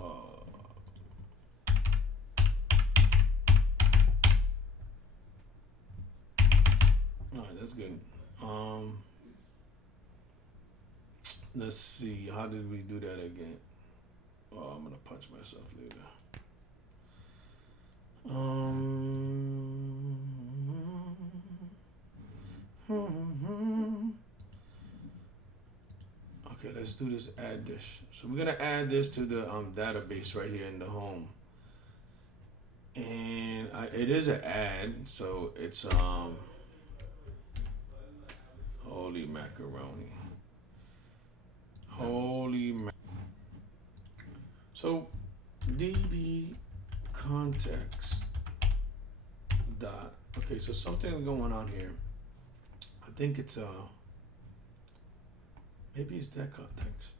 All right, that's good. Let's see. How did we do that again? Oh, I'm gonna punch myself later. Okay, let's do this. Add this. So we're gonna add this to the database right here in the home, and it is an add. So it's holy macaroni. So db context dot. Okay, so something going on here. I think it's maybe it's that context.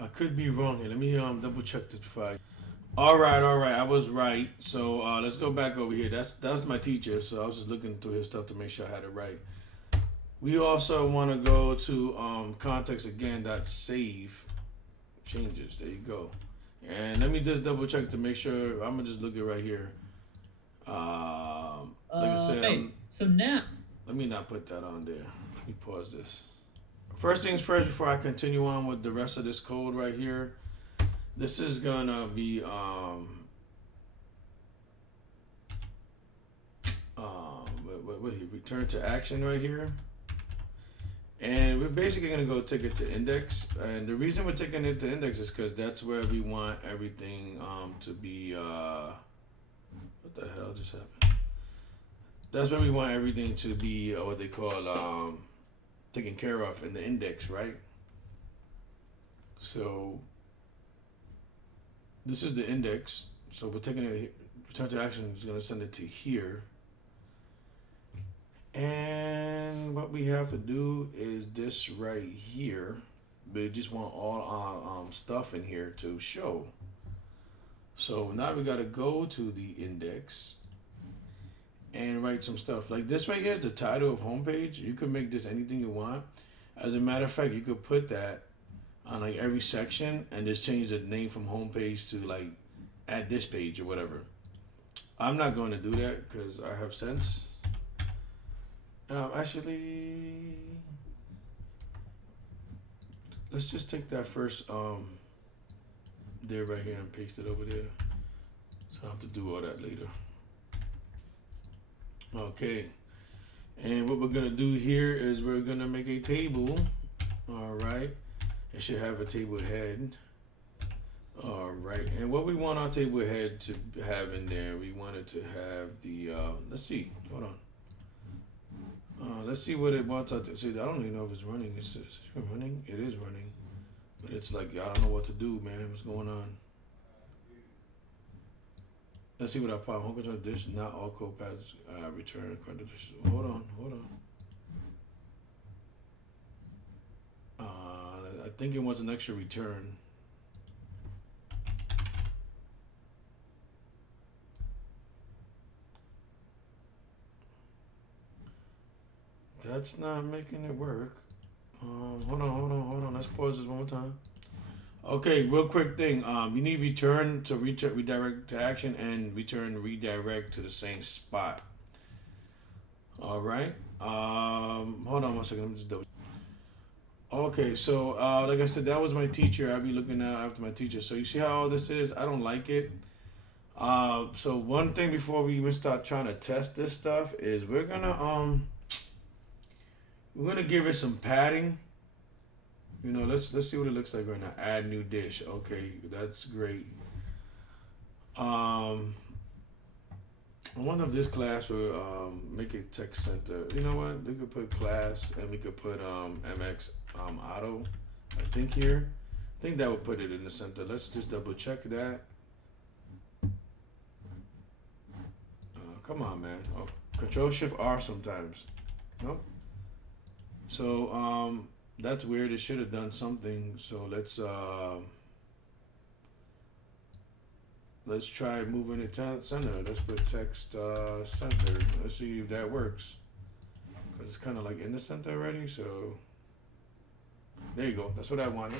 I could be wrong here. Let me double check this before I. All right. I was right. So let's go back over here. That was my teacher. So I was just looking through his stuff to make sure I had it right. We also want to go to context again. Dot save changes. There you go. And let me just double check to make sure. I'm gonna just look it right here. Like I said, hey, so now let me not put that on there. Let me pause this. First things first, before I continue on with the rest of this code right here, this is gonna be what return to action right here, and we're basically gonna go take it to index. And the reason we're taking it to index is because that's where we want everything to be. What the hell just happened? That's where we want everything to be what they call taken care of in the index, right? So this is the index. So we're taking it. Return to action is going to send it to here. And what we have to do is this right here. We just want all stuff in here to show. So now we got to go to the index and write some stuff. Like this right here is the title of homepage. You could make this anything you want. As a matter of fact, you could put that on like every section and just change the name from homepage to like add this page or whatever. I'm not going to do that because I have sense. Actually, let's just take that first there right here and paste it over there. So I don't have to do all that later. Okay, and what we're gonna do here is we're gonna make a table. All right, it should have a table head. All right, and what we want our table head to have in there, we want it to have the let's see, hold on. Let's see what it wants us to see. I don't even know if it's running. It's running. It is running, but it's like I don't know what to do, man. What's going on? Let's see what I found. Home control dish, not all code paths return conditions. Hold on. I think it wants an extra return. That's not making it work. Hold on. Let's pause this one more time. Okay, real quick thing. You need return to redirect to action and return redirect to the same spot. All right. Hold on one second. Let me just double. Okay, so like I said, that was my teacher. I'll be looking out after my teacher. So you see how all this is? I don't like it. So one thing before we even start trying to test this stuff is we're gonna give it some padding. You know, let's see what it looks like right now. Add new dish. Okay, that's great. Um, I wonder if this class will make it text center. You know what? We could put class and we could put MX auto. I think here. I think that would put it in the center. Let's just double check that. Come on, man. Oh, Control Shift R sometimes. Nope. So that's weird. It should have done something. So let's try moving it to center. Let's put text center. Let's see if that works. Cause it's kind of like in the center already. So there you go. That's what I wanted.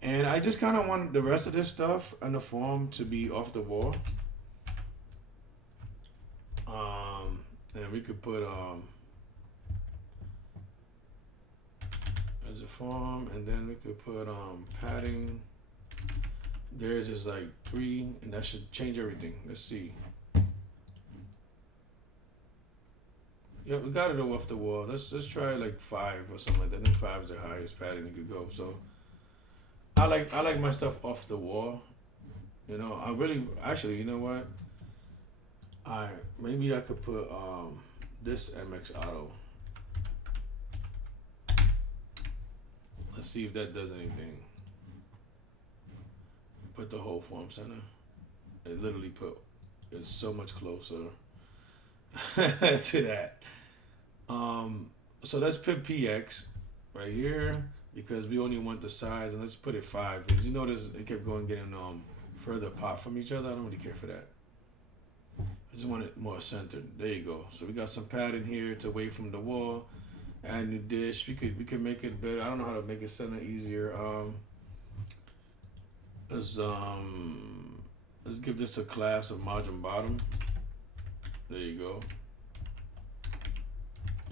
And I just kind of want the rest of this stuff and the form to be off the wall. And we could put as a form, and then we could put padding. Theirs is like 3, and that should change everything. Let's see. Yeah, we got it off the wall. Let's try like 5 or something like that. I think 5 is the highest padding you could go. So I like my stuff off the wall. You know, I really actually, you know what? Maybe I could put this MX auto. Let's see if that does anything. Put the whole form center. It literally it's so much closer to that. So let's put PX right here because we only want the size, and let's put it 5. Because you notice it kept getting further apart from each other. I don't really care for that. I just want it more centered. There you go. So we got some padding here to away from the wall. Add new dish. We could make it better. I don't know how to make it center easier. Let's give this a class of margin bottom. There you go.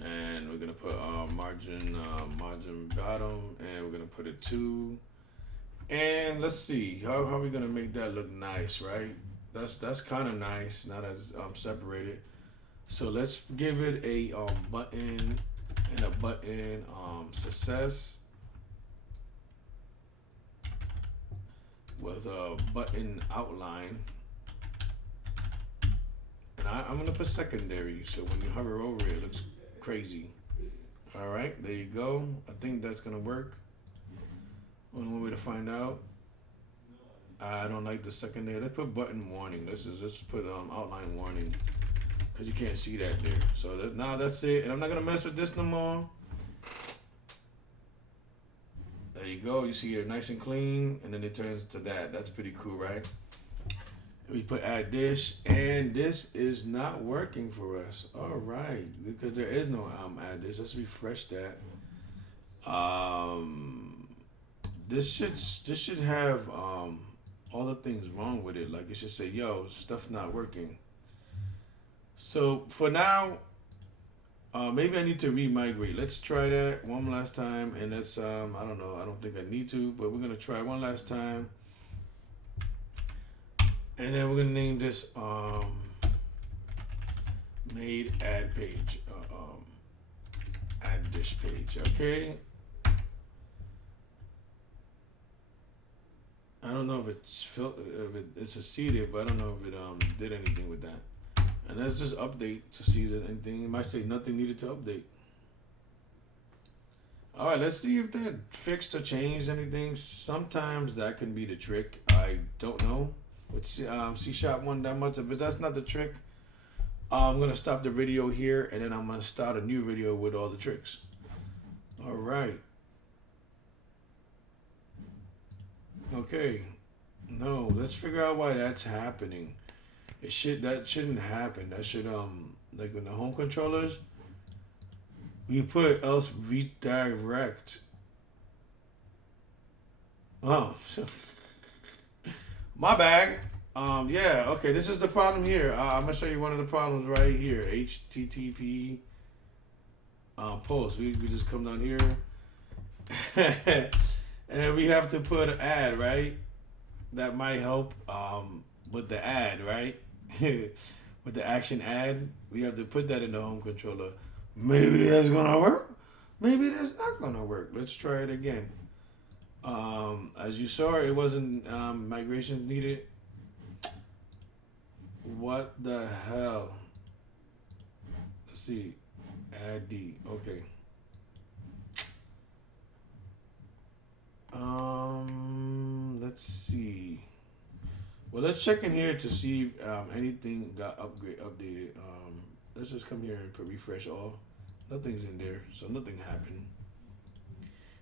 And we're gonna put margin bottom, and we're gonna put it 2. And let's see how are we gonna make that look nice, right? That's kind of nice, not as separated. So let's give it a button and a button success with a button outline. And I'm gonna put secondary, so when you hover over it, it looks crazy. All right, there you go. I think that's gonna work. One way to find out. I don't like the secondary. Let's put button warning. Let's put outline warning, because you can't see that there. So now that's it. And I'm not gonna mess with this no more. There you go. You see it nice and clean, and then it turns to that. That's pretty cool, right? We put add dish, and this is not working for us. All right, because there is no add dish. Let's refresh that. This should have all the things wrong with it. Like it should say, yo, stuff not working. So for now, maybe I need to remigrate. Let's try that one last time. And let's, I don't know. I don't think I need to, but we're going to try one last time. And then we're going to name this made add page, add dish page. Okay. I don't know if it's succeeded, but I don't know if it did anything with that. And let's just update to see that anything. It might say nothing needed to update. All right, let's see if that fixed or changed anything. Sometimes that can be the trick. I don't know with C# 1 that much. If that's not the trick, I'm gonna stop the video here, and then I'm gonna start a new video with all the tricks. All right. Okay, no, let's figure out why that's happening. That shouldn't happen. That should like in the home controllers, we put else redirect. Oh, my bag. Yeah, okay, this is the problem here. I'm gonna show you one of the problems right here. HTTP post. We just come down here, and we have to put an ad, right? That might help with the ad, right? With the action ad, we have to put that in the home controller. Maybe that's gonna work. Maybe that's not gonna work. Let's try it again. As you saw, it wasn't migration needed. What the hell? Let's see. Add D. Okay. Let's see. Well, let's check in here to see if anything got updated. Let's just come here and put refresh all. Nothing's in there, so nothing happened.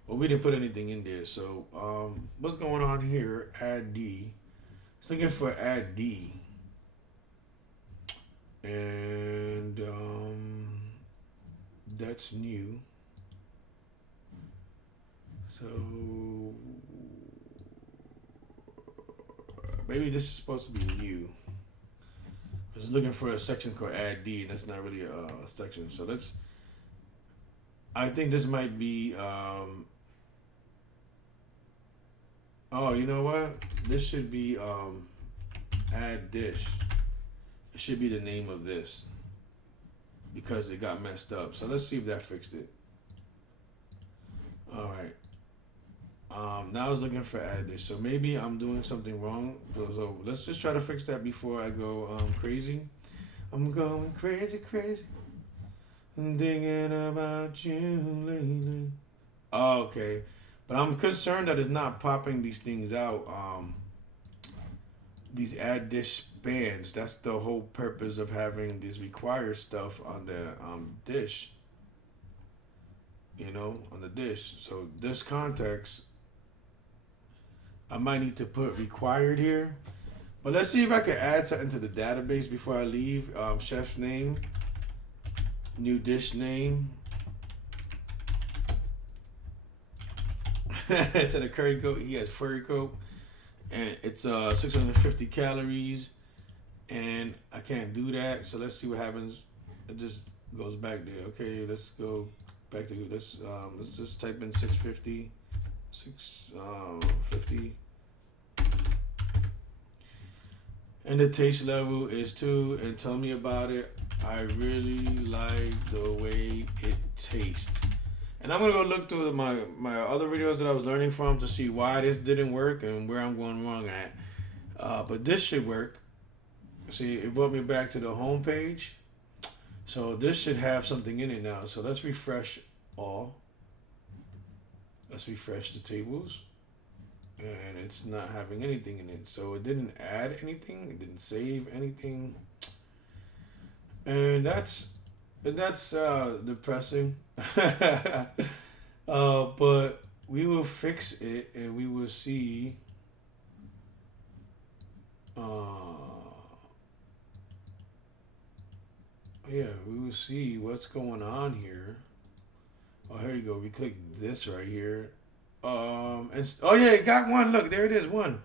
Well, we didn't put anything in there, so what's going on here? Add D. It's looking for add D, and that's new. So maybe this is supposed to be new. It's looking for a section called add D, and that's not really a section. So let's. I think this might be. Oh, you know what? This should be add dish. It should be the name of this because it got messed up. So let's see if that fixed it. All right. Now I was looking for add dish. So maybe I'm doing something wrong. So let's just try to fix that before I go crazy. I'm going crazy, crazy. I'm thinking about you lately. Oh, okay. But I'm concerned that it's not popping these things out. These add dish bands. That's the whole purpose of having this require stuff on the dish. You know, on the dish. So this context, I might need to put required here. But let's see if I can add something to the database before I leave. Chef's name, new dish name. Instead of curry coat, he has furry coat, and it's 650 calories, and I can't do that. So let's see what happens. It just goes back there. Okay, let's go back to this. Let's just type in 650, 650, and the taste level is 2. And tell me about it. I really like the way it tastes. And I'm gonna go look through my other videos that I was learning from to see why this didn't work and where I'm going wrong at. But this should work. See, it brought me back to the home page. So this should have something in it now. So let's refresh all. Let's refresh the tables. And it's not having anything in it. So it didn't add anything. It didn't save anything. And that's depressing. But we will fix it and we will see. Yeah, we will see what's going on here. Oh, here you go. We click this right here. And oh yeah, it got one. Look, there it is. One.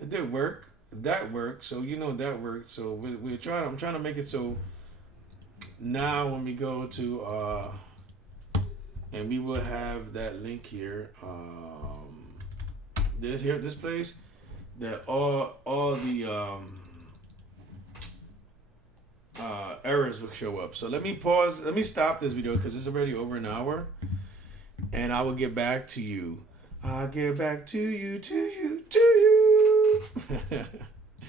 It did work. That worked. So you know that worked. So we're trying. I'm trying to make it so. Now when we go to and we will have that link here, this place, that all the errors will show up. So let me pause, let me stop this video because it's already over an hour, and I will get back to you. I'll get back to you.